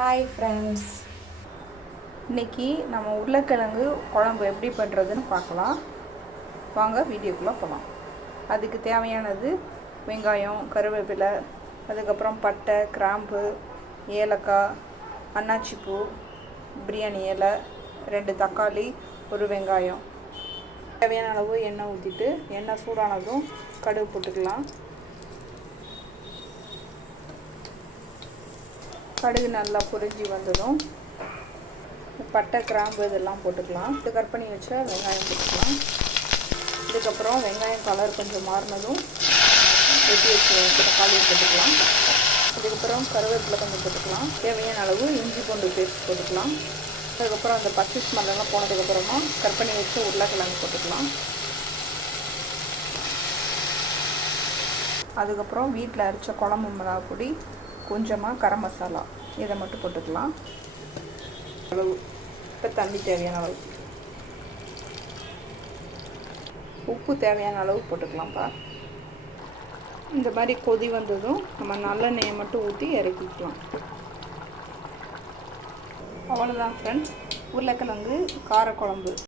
Hi friends இன்னைக்கு நம்ம உருளைக்கிழங்கு குழம்பு எப்படி பண்ணுறதுன்னு பார்க்கலாம். வாங்க வீடியோக்குள்ளே போகலாம் அதுக்கு தேவையானது வெங்காயம் கருவேப்பிலை அதுக்கப்புறம் பட்டை கிராம்பு ஏலக்காய் அன்னாச்சிப்பூ பிரியாணி இலை ரெண்டு தக்காளி ஒரு வெங்காயம். தேவையான அளவு எண்ணெய் ஊற்றிட்டு எண்ணெய் சூடானதும் கடுகு போட்டுக்கலாம். கடுகு நல்லா பொரிஞ்சு வந்ததும் பட்டை கிராம்பு இதெல்லாம் போட்டுக்கலாம். இது கட் பண்ணி வச்ச வெங்காயம் போட்டுக்கலாம். இதுக்கப்புறம் வெங்காயம் கலர் கொஞ்சம் மாறினதும் வெட்டி வச்சு தக்காளி போட்டுக்கலாம். அதுக்கப்புறம் கருவேப்பிலை கொஞ்சம் போட்டுக்கலாம். தேவையான அளவு இஞ்சி பூண்டு பேஸ்ட் போட்டுக்கலாம். அதுக்கப்புறம் அந்த பச்சை ஸ்மெல்லாம் போனதுக்கப்புறமா கட் பண்ணி உருளைக்கிழங்கு போட்டுக்கலாம். அதுக்கப்புறம் வீட்டில் அரைச்ச குழம்பு மிளகா பொடி கொஞ்சமாக கரம் மசாலா. இதை மட்டும் போட்டுக்கலாம். அளவு இப்போ தண்ணி தேவையான அளவு. உப்பு தேவையான அளவு போட்டுக்கலாம்ப்பா. இந்த மாதிரி கொதி வந்ததும் நம்ம நல்லெண்ணெயை மட்டும் ஊற்றி இறக்கிக்கலாம். அவ்வளோதான் ஃப்ரெண்ட்ஸ் உருளைக்கிழங்கு காரக்குழம்பு.